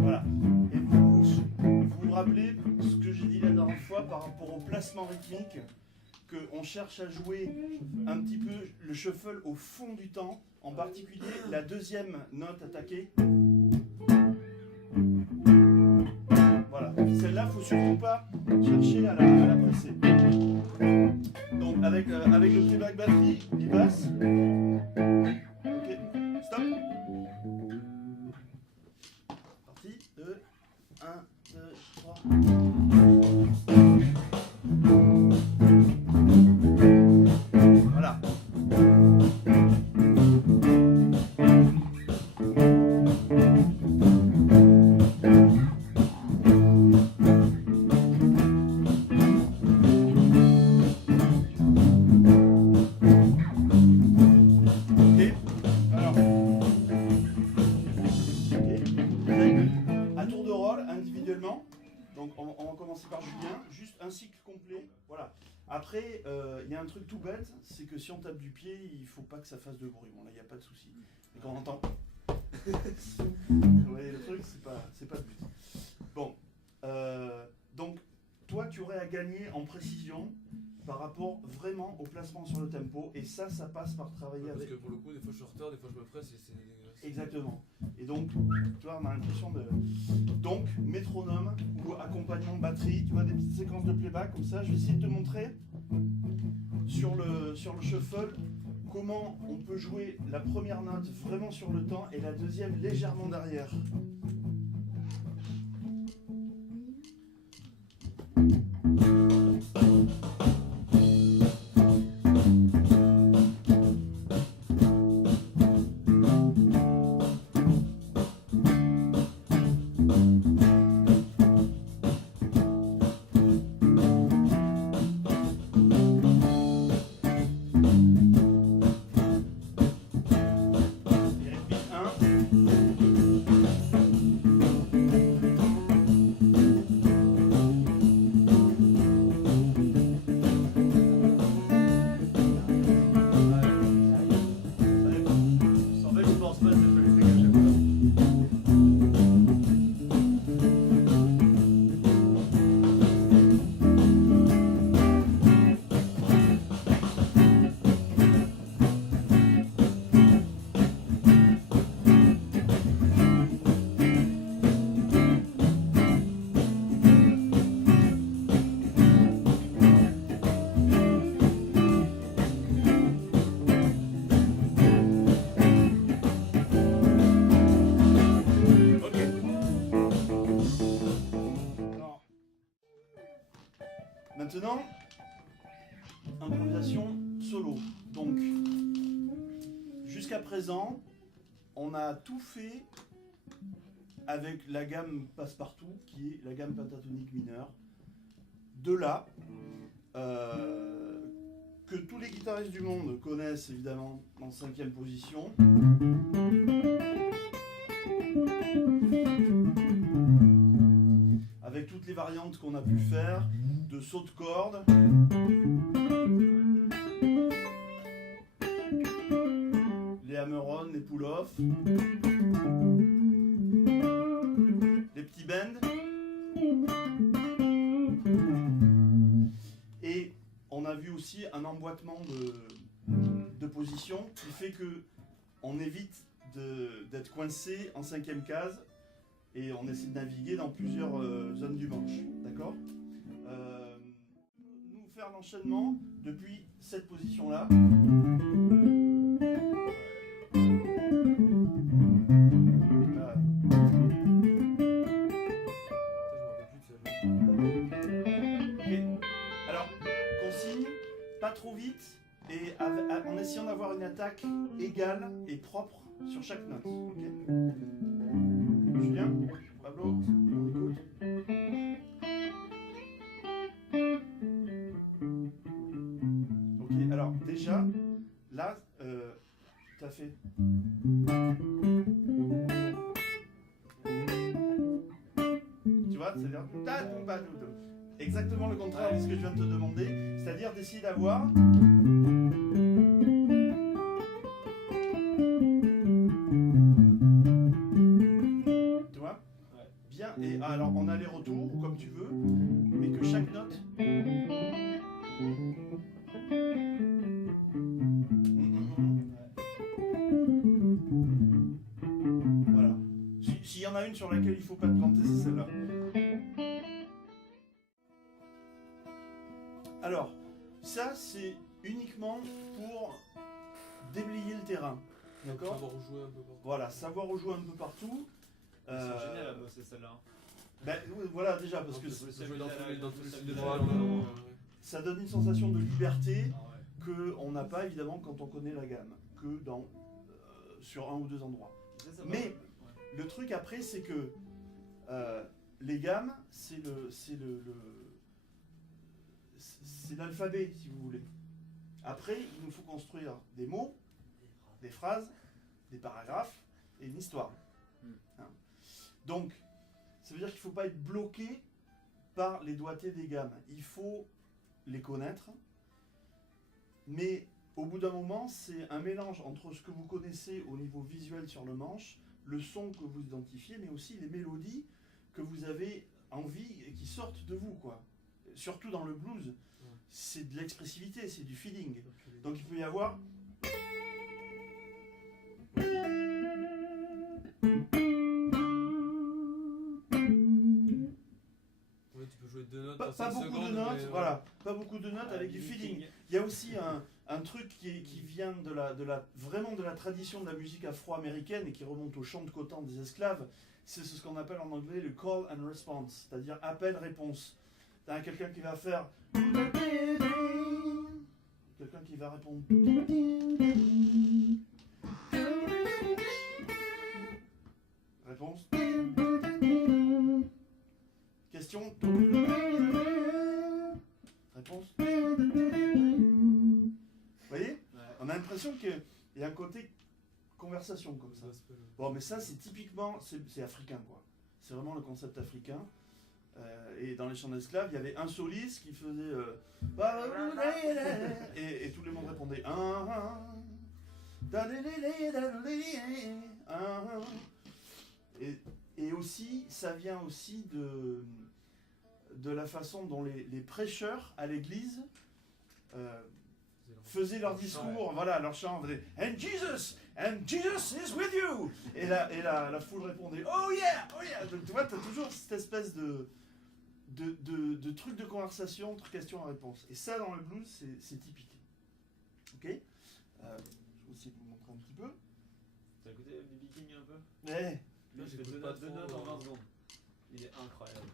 Voilà. Et vous rappelez ce que j'ai dit la dernière fois par rapport au placement rythmique, qu'on cherche à jouer un petit peu le shuffle au fond du temps, en particulier la deuxième note attaquée. Voilà. Celle-là, il ne faut surtout pas chercher à la presser. Donc avec le playback batterie, il passe. Ok, stop. Parti, 2, 1, 2, 3. Voilà. Donc on va commencer par Julien, juste un cycle complet. Voilà. Après, il y a un truc tout bête, c'est que si on tape du pied, il ne faut pas que ça fasse de bruit. Bon là, il n'y a pas de souci. Mais quand on entend... Vous voyez le truc, c'est pas le but. Bon, donc toi tu aurais à gagner en précision par rapport vraiment au placement sur le tempo, et ça passe par travailler avec... Parce que pour le coup, des fois je suis en retard, des fois je me presse et c'est dégueulasse. Exactement. Et donc, tu vois, on a l'impression de... Donc, métronome ou accompagnement de batterie, tu vois, des petites séquences de playback comme ça. Je vais essayer de te montrer sur le shuffle comment on peut jouer la première note vraiment sur le temps et la deuxième légèrement derrière. Maintenant, improvisation solo. Donc, jusqu'à présent, on a tout fait avec la gamme passe-partout, qui est la gamme pentatonique mineure. De là, que tous les guitaristes du monde connaissent évidemment en 5e position. Avec toutes les variantes qu'on a pu faire, de saut de corde, les hammer-on, les pull-off, les petits bends. Et on a vu aussi un emboîtement de position qui fait que on évite d'être coincé en 5e case et on essaie de naviguer dans plusieurs zones du manche. D'accord ? Nous faire l'enchaînement depuis cette position-là. Alors, consigne, pas trop vite et en essayant d'avoir une attaque égale et propre sur chaque note. Okay. Julien, Pablo, on écoute. Ok, alors déjà, là, tu as fait... Tu vois, c'est-à-dire... Exactement le contraire de ce que je viens de te demander, c'est-à-dire d'essayer d'avoir... une sur laquelle il faut pas te planter, c'est celle-là. Alors, ça c'est uniquement pour déblayer le terrain. D'accord? Savoir jouer un peu partout. Voilà, savoir jouer un peu partout. C'est génial à bosser celle-là. Ben, oui, voilà déjà, parce que Jouer dans tous les styles de Voilà. jeu. ça donne une sensation de liberté Ah ouais. qu'on n'a pas évidemment quand on connaît la gamme, que dans, sur un ou deux endroits. Ça Mais- ouais. Le truc après, c'est que les gammes, c'est l'alphabet, si vous voulez. Après, il nous faut construire des mots, des phrases, des paragraphes et une histoire. Hein. Donc, ça veut dire qu'il ne faut pas être bloqué par les doigtés des gammes. Il faut les connaître, mais au bout d'un moment, c'est un mélange entre ce que vous connaissez au niveau visuel sur le manche, le son que vous identifiez, mais aussi les mélodies que vous avez envie et qui sortent de vous, quoi. Surtout dans le blues, c'est de l'expressivité, c'est du feeling. Donc il peut y avoir... Ouais, tu peux jouer deux notes. Pas, en pas 5 beaucoup de secondes, notes, mais, voilà, pas beaucoup de notes Ah, avec du feeling. Il y a aussi un truc qui vient vraiment de la tradition de la musique afro-américaine et qui remonte au chant de Coton des esclaves. C'est ce qu'on appelle en anglais le call and response, c'est-à-dire appel-réponse. T'as quelqu'un qui va faire... Quelqu'un qui va répondre... Réponse... Question... Réponse... Vous voyez? Ouais. On a l'impression qu'il y a un côté conversation comme ça. Bon, mais ça, c'est typiquement, c'est africain, quoi. C'est vraiment le concept africain. Et dans les chants d'esclaves, il y avait un soliste qui faisait... et tout le monde répondait... Et aussi, ça vient aussi de la façon dont les prêcheurs à l'église faisaient leur discours, Ouais. voilà, leur chant, faisait and Jesus is with you. Et la foule répondait oh yeah, oh yeah. Donc tu vois, t'as toujours cette espèce de truc de conversation entre question et réponse. Et ça, dans le blues, c'est typique. Ok. Je vais aussi vous montrer un petit peu. T'as écouté B.B. King un peu? Eh, Lui, il fait j'écoute deux pas notes trop, en 20 secondes. Il est incroyable.